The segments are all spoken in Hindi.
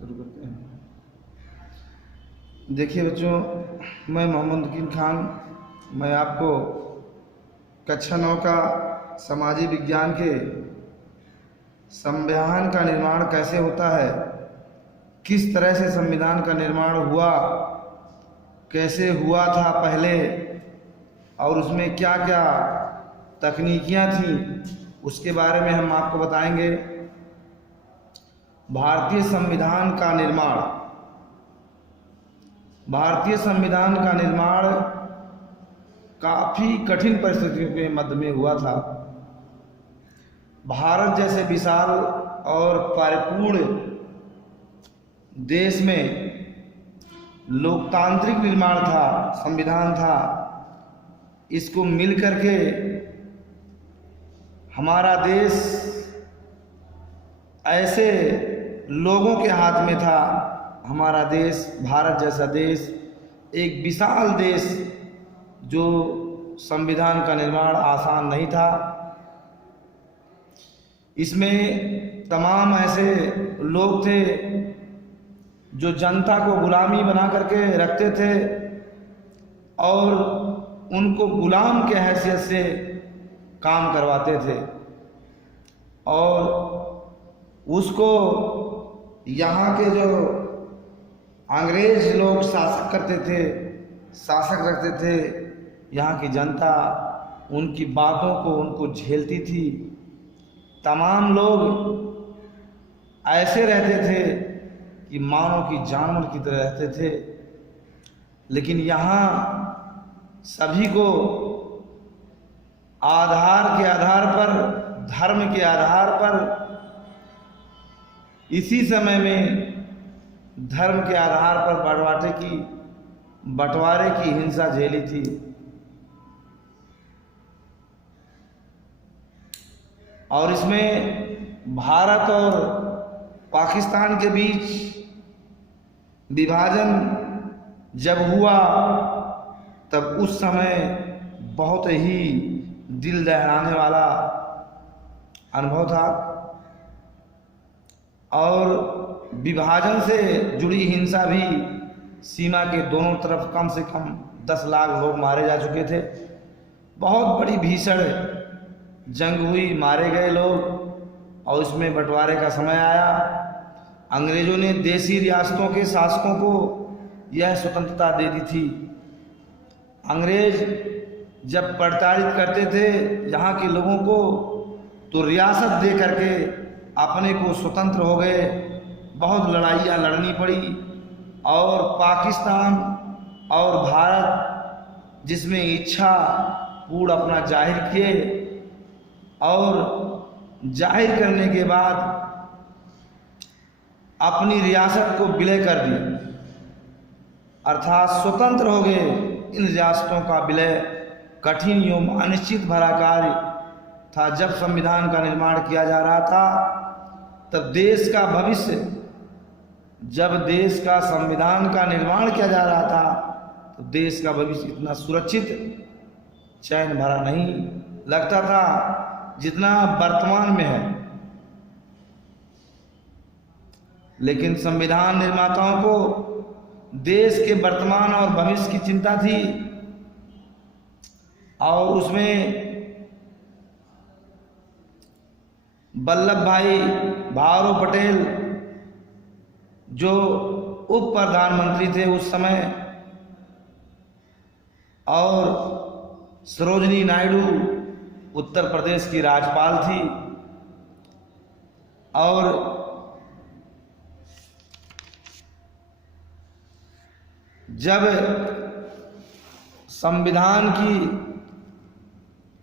शुरू करते हैं। देखिए बच्चों, मैं मोहम्मद यकीन खान, मैं आपको कक्षा 9 का समाजी विज्ञान के संविधान का निर्माण कैसे होता है, किस तरह से संविधान का निर्माण हुआ, कैसे हुआ था पहले और उसमें क्या क्या तकनीकियाँ थीं, उसके बारे में हम आपको बताएंगे। भारतीय संविधान का निर्माण, भारतीय संविधान का निर्माण काफ़ी कठिन परिस्थितियों के मध्य में हुआ था। भारत जैसे विशाल और परिपूर्ण देश में लोकतांत्रिक निर्माण था, संविधान था। इसको मिल करके हमारा देश ऐसे लोगों के हाथ में था। हमारा देश, भारत जैसा देश, एक विशाल देश, जो संविधान का निर्माण आसान नहीं था। इसमें तमाम ऐसे लोग थे जो जनता को गुलामी बना करके रखते थे और उनको गुलाम के हैसियत से काम करवाते थे और उसको यहाँ के जो अंग्रेज लोग शासक करते थे, शासक रखते थे, यहाँ की जनता उनकी बातों को उनको झेलती थी। तमाम लोग ऐसे रहते थे कि मानव की जानवर की तरह रहते थे। लेकिन यहाँ सभी को आधार के आधार पर, धर्म के आधार पर, इसी समय में धर्म के आधार पर बंटवारे की हिंसा झेली थी। और इसमें भारत और पाकिस्तान के बीच विभाजन जब हुआ तब उस समय बहुत ही दिल दहलाने वाला अनुभव था और विभाजन से जुड़ी हिंसा भी, सीमा के दोनों तरफ कम से कम 10 लाख लोग मारे जा चुके थे। बहुत बड़ी भीषण जंग हुई, मारे गए लोग और उसमें बंटवारे का समय आया। अंग्रेजों ने देशी रियासतों के शासकों को यह स्वतंत्रता दे दी थी। अंग्रेज जब प्रताड़ित करते थे यहाँ के लोगों को तो रियासत दे करके अपने को स्वतंत्र हो गए। बहुत लड़ाइयाँ लड़नी पड़ी और पाकिस्तान और भारत जिसमें इच्छा पूर्ण अपना जाहिर किए और जाहिर करने के बाद अपनी रियासत को विलय कर दी, अर्थात स्वतंत्र हो गए। इन रियासतों का विलय कठिन एवं अनिश्चित भरा कार्य था। जब संविधान का निर्माण किया जा रहा था तब देश का भविष्य, जब देश का संविधान का निर्माण किया जा रहा था तो देश का भविष्य इतना सुरक्षित, चैन भरा नहीं लगता था जितना वर्तमान में है। लेकिन संविधान निर्माताओं को देश के वर्तमान और भविष्य की चिंता थी और उसमें वल्लभ भाई भाऊ पटेल जो उप प्रधानमंत्री थे उस समय और सरोजिनी नायडू उत्तर प्रदेश की राज्यपाल थी और जब संविधान की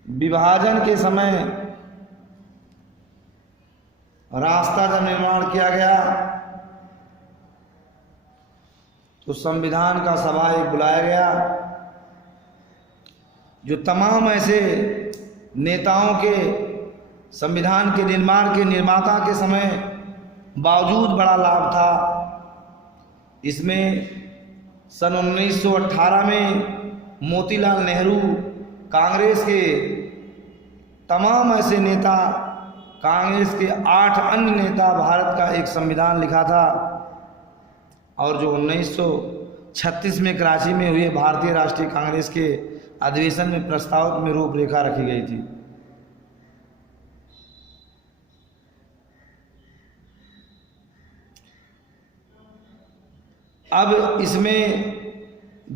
विभाजन के समय रास्ता जब निर्माण किया गया तो संविधान का सभा एक बुलाया गया जो तमाम ऐसे नेताओं के, संविधान के निर्माण के निर्माता के समय बावजूद बड़ा लाभ था। इसमें सन 1918 में मोतीलाल नेहरू, कांग्रेस के तमाम ऐसे नेता, कांग्रेस के 8 अन्य नेता भारत का एक संविधान लिखा था और जो 1936 में कराची में हुए भारतीय राष्ट्रीय कांग्रेस के अधिवेशन में प्रस्ताव में रूपरेखा रखी गई थी। अब इसमें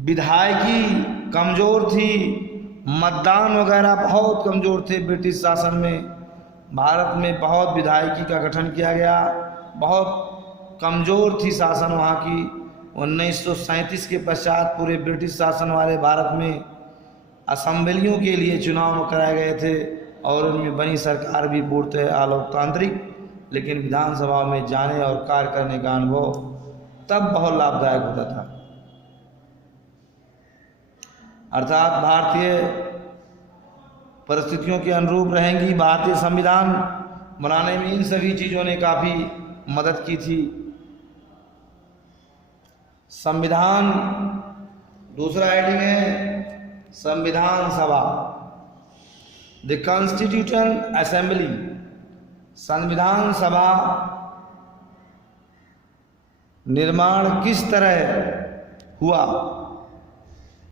विधायकी कमज़ोर थी, मतदान वगैरह बहुत कमज़ोर थे। ब्रिटिश शासन में भारत में बहुत विधायकी का गठन किया गया, बहुत कमज़ोर थी शासन वहाँ की। 1937 के पश्चात पूरे ब्रिटिश शासन वाले भारत में असेंबलियों के लिए चुनाव कराए गए थे और उनमें बनी सरकार भी पूर्णतः अलोकतांत्रिक, लेकिन विधानसभा में जाने और कार्य करने का अनुभव तब बहुत लाभदायक होता था। अर्थात भारतीय परिस्थितियों के अनुरूप रहेंगी। भारतीय संविधान बनाने में इन सभी चीज़ों ने काफ़ी मदद की थी। संविधान, दूसरा हेडिंग है संविधान सभा, द कॉन्स्टिट्यूशन असेंबली। संविधान सभा निर्माण किस तरह हुआ